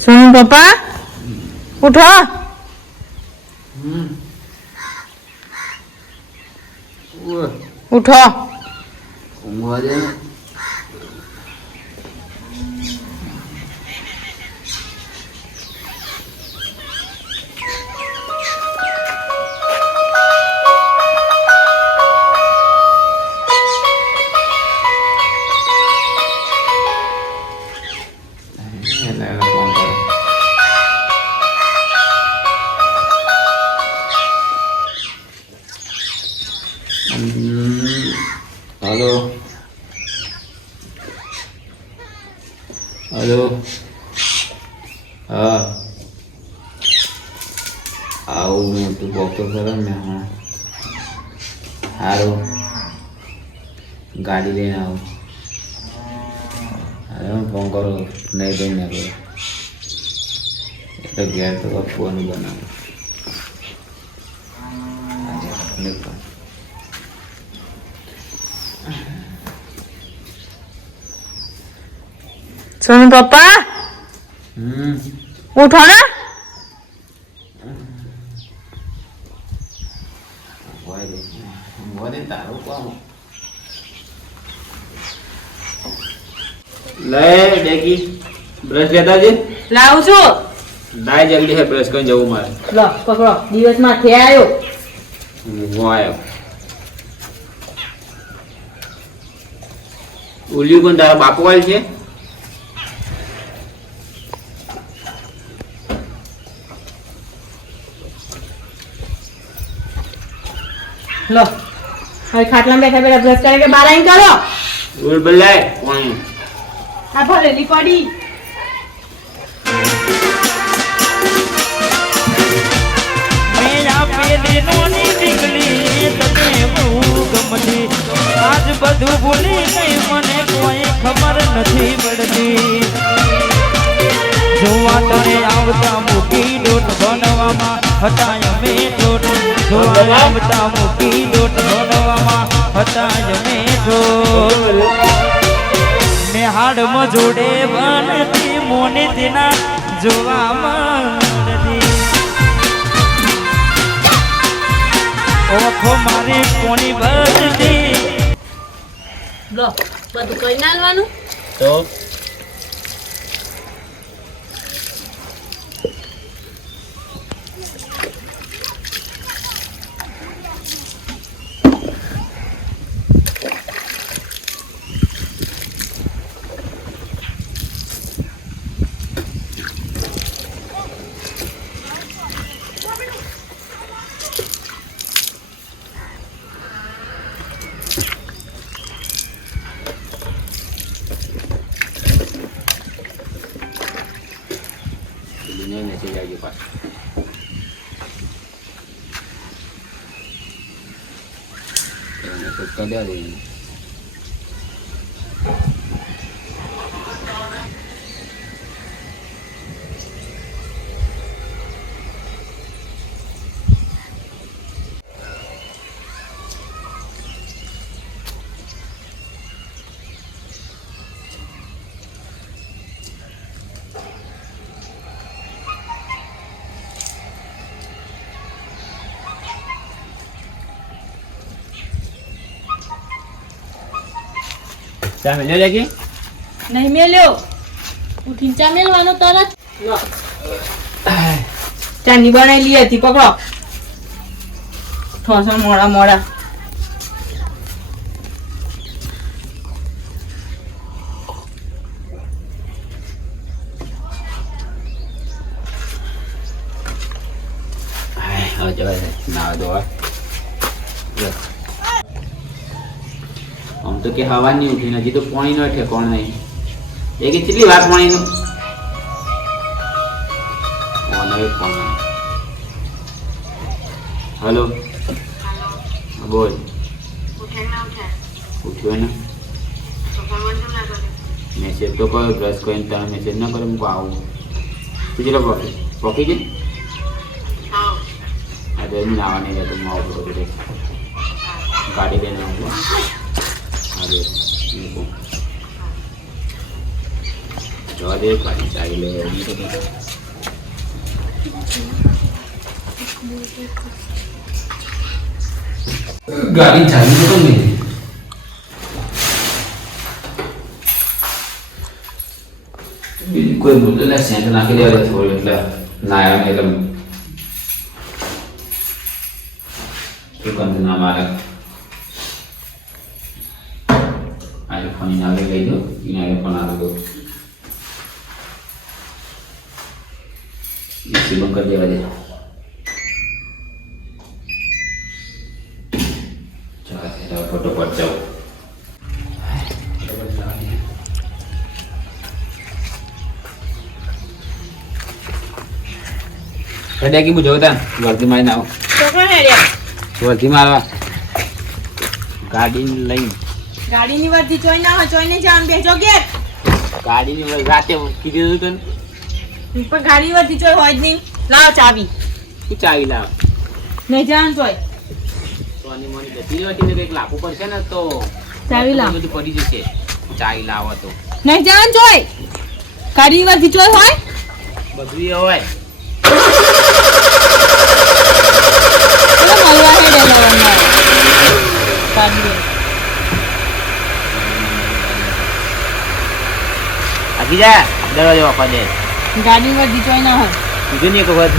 સોનુ પપ્પા ઉઠો ઉઠો ઊંઘવા દે હમ, હલો હલો હા આવું હું તું બોક્તો કરો ને હા સારું ગાડી લઈને આવું અરે હું ફોન કરો નહીં દઈને કરો એ તો ઘેર તો પપ્પુનું બનાવું આજે લેખો. સોનુ પપ્પા? ઉઠો ને. લે ડેકી. બ્રશ લેતા છે લાવું છું. લાય જલ્દી હે બ્રશ કરીને જવું મારે. લો પકડો. દિવસમાં થે આવ્યો હું આવ્યો ઉલ્યું પણ તારા બાપુ વાળી છે? લો. હવે ખાટલા બેઠા બેઠા બ્રશ કરે કે બાર આવીને કરો? ઉલ બલાય કોણ આ ભલે પડી. મેરા પેલી નોની દીકરી તને બહુ ગમતી. આજ બધું ભૂલી ગઈ મને કોઈ ખબર નથી પડતી. જોવા તને આવતા મૂકી લોટ બનવામાં હતા અમે લોટ ધોવા આવતા મૂકી લોટ બનવામાં હતા અમે લોટ નિહાળમાં જોડે બનતી મોની તેના જોવામાં ઓખો મારી કોની બજતી લો બધું કઈ નાલવાનું? તો dunia ni saya jaga pas. Kalau nak kekal dia ada ini. ચા મેલ્યો જાકી નહીં મેલ્યો. ઉઠીને ચા મેલવાનો તરત ચા ની બનાવી બનાવેલી હતી પકડો. ઠોસો મોડા મોડા. હવે જવાય નાવા ધોવા. લે. આમ તો કે હવા નહીં ઉઠી હજી તો પાણી નો ઠેકોણ નહીં એ કે કેટલી વાર પાણી નું? હલો. બોલ. ઉઠ્યો ને? મેસેજ તો કયો બ્રશ કરીને તમે મેસેજ ના કરો મૂકો આવું. તું જરા પકી પકી ગઈ આજે નાવાની હું આવું ગાડી લઈને આવું આજે મૂકું જવા દે પાછી ચાવી લે એમ તો કંઈ. ગાડી ચાવી તો નહીં બીજું કોઈ મુદ્દો ને સેન્ટ નાખી દેવા દે થોડું એટલે ના આવ્યો ને એટલે દુકાનથી ના મારે આજે ફોન આવે લઈ દો એને આવે ફોન આવે દો એસી બંધ કરી દેવા દે ચાલ ફોટો પર જાઓ કડ્યા કે હું જોતા વર્ધી મારી નાખો વર્ધી મારવા ગાડી લઈને ગાડીની વર્ધી જોઈ ના હોય જોઈને જામ બેજો ઘેર. ગાડીની રાતે કીધું હતું તને? પણ ગાડી વર્ધી જોઈ હોય જ નહીં. લાવ ચાવી. તું ચાવી લાવ? નહીં જાણ જોઈ સોની મોની બધી રહેવાથી ને કંઈક લાવવું પડશે ને તો. ચાવી લાવ. બધું પડી જશે. ચાવી લાવો તો. નહીં જાણ જોઈ ગાડીની વર્ધી જોઈ હોય? બધું હોય. મળવા હેડે લવંગા ગાડી આગી જા દરવાજો વાપા દે. ગાડી વર્ધી ચોઈ ના હોય. કીધું ને એક વખત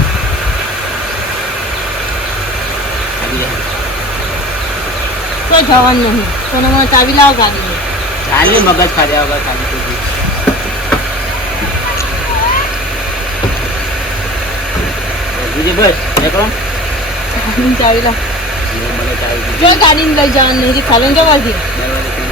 કોઈ જવાનું નહીં. તો મને ચાવી લાવો ગાડીની ચાલે મગજ ખાધ્યા વગર ખાલી થઈ બસ. નીકળો. ચાવી લાવ. જો ગાડીને લઈ જવાનું નહીં ખાલી જો વર્ધી દરવાજો ખોલી